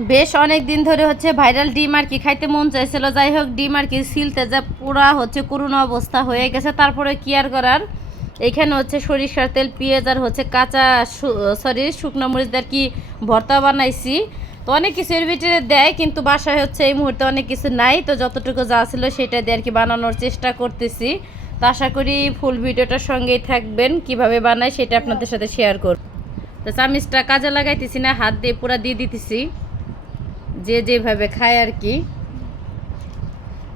বেশ অনেক দিন ধরে হচ্ছে ভাইরাল ডিম আর কি খাইতে মন চাইছিল। যাই হোক, ডিম আর কি সিলতে যা পুরা হচ্ছে করুণ অবস্থা হয়ে গেছে। তারপরে কি আর করার, এইখানে হচ্ছে সরিষার তেল, পেঁয়াজ আর হচ্ছে কাঁচা শুকনো মরিচ দিয়ে আর কি ভর্তা বানাইছি। তো অনেক কিছু এর ভিতরে দেয়, কিন্তু বাসায় হচ্ছে এই মুহূর্তে অনেক কিছু নাই। তো যতটুকু যা ছিল সেটা দিয়ে আর কি বানানোর চেষ্টা করতেছি। তো আশা করি ফুল ভিডিওটার সঙ্গেই থাকবেন, কিভাবে বানাই সেটা আপনাদের সাথে শেয়ার করব। তো চামিচটা কাজে লাগাইতেছি না, হাত দিয়ে পুরা দিয়ে দিতেছি, যে যেভাবে খায় আর কি।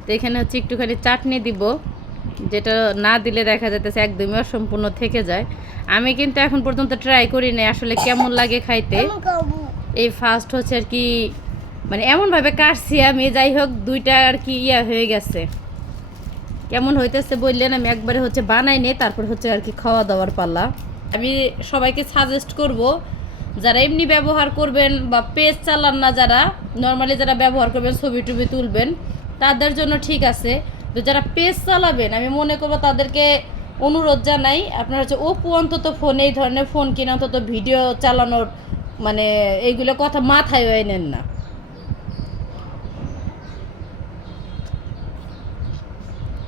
তো এখানে হচ্ছে একটুখানি চাটনি দিব, যেটা না দিলে দেখা যাইতেছে একদমই অসম্পূর্ণ থেকে যায়। আমি কিন্তু এখন পর্যন্ত ট্রাই করি নাই আসলে কেমন লাগে খাইতে। এই ফার্স্ট হচ্ছে আর কি, মানে এমনভাবে কাটছি আমি। যাই হোক, দুইটা আর কি হয়ে গেছে। কেমন হইতেছে বললেন, আমি একবারে হচ্ছে বানাই নে, তারপর হচ্ছে আর কি খাওয়া দাওয়ার পালা। আমি সবাইকে সাজেস্ট করব, যারা এমনি ব্যবহার করবেন বা পেজ চালান না, যারা নর্মালি যারা ব্যবহার করবেন, ছবি টবি তুলবেন, তাদের জন্য ঠিক আছে। তো যারা পেজ চালাবেন, আমি মনে করবো তাদেরকে অনুরোধ জানাই, আপনারা হচ্ছে ওপো অন্তত ফোন, এই ধরনের ফোন কিনে অন্তত ভিডিও চালানোর মানে এইগুলো কথা মাথায় নেন না।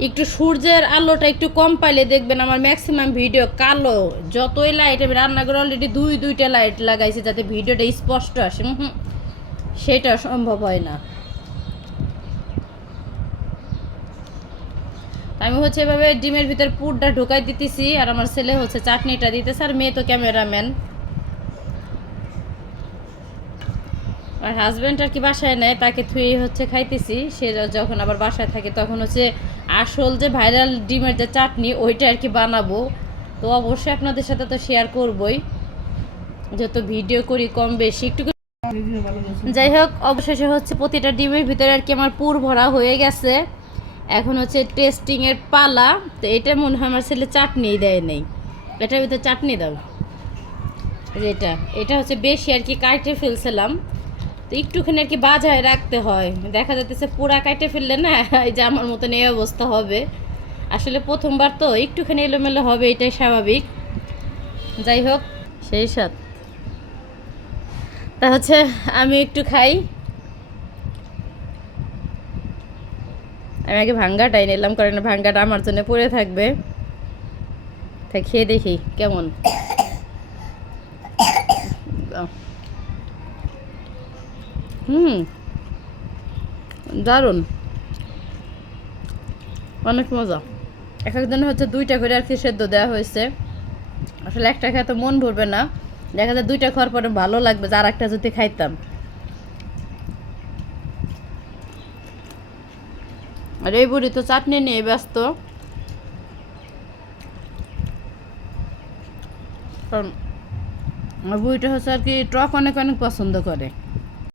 একটু সূর্যের আলোটা একটু কম পাইলে দেখবেন আমার ম্যাক্সিমাম ভিডিও কালো। যতই লাইট, আমি রান্নাঘরে অলরেডি দুইটা লাইট লাগাইছি যাতে ভিডিওটা স্পষ্ট আসে, সেটা সম্ভব হয় না। আমি হচ্ছে এভাবে ডিমের ভিতর পুরটা ঢোকাই দিতেছি, আর আমার ছেলে হচ্ছে চাটনিটা দিতেছে, আর মেয়ে তো ক্যামেরাম্যান। আর হাজব্যান্ড আর কি বাসায় নেয়, তাকে থুয়ে হচ্ছে খাইতেছি। সে যখন আবার বাসায় থাকে তখন হচ্ছে আসল যে ভাইরাল ডিমের যে চাটনি ওইটা আর কি বানাবো। তো অবশ্যই আপনাদের সাথে তো শেয়ার করবই, যেহেতু ভিডিও করি কম বেশি একটু। যাই হোক, অবশেষে হচ্ছে প্রতিটা ডিমের ভিতরে আর কি আমার পুর ভরা হয়ে গেছে। এখন হচ্ছে টেস্টিংয়ের পালা। তো এটা মনে হয় আমার ছেলে চাটনি দেয় নেই, এটার ভিতরে চাটনি দাও। এটা এটা হচ্ছে বেশি আর কি কাটে ফেলছিলাম, তো একটুখানি আর কি বাজায় রাখতে হয়। দেখা যাচ্ছে পুরা কাটে ফেললে না, এই যে আমার মতন এই অবস্থা হবে। আসলে প্রথমবার তো একটুখানি এলোমেলো হবে, এটাই স্বাভাবিক। যাই হোক, সেই সাথ তা হচ্ছে আমি একটু খাই। আমি আগে ভাঙ্গাটাই নিলাম, কারণ ভাঙ্গাটা আমার জন্য পড়ে থাকবে। তাই খেয়ে দেখি কেমন। দারুণ, অনেক মজা। এক একজনে হচ্ছে দুইটা করে আর কি সেদ্ধ দেওয়া হয়েছে। আসলে একটা খেয়ে তো মন ভরবে না, দেখা যায় দুইটা খাওয়ার পরে ভালো লাগবে, যে আর একটা যদি খাইতাম। আর এই বুড়ি তো চাটনি নিয়ে ব্যস্ত, কারণ আমার বুড়িটা হচ্ছে আর কি টক অনেক অনেক পছন্দ করে।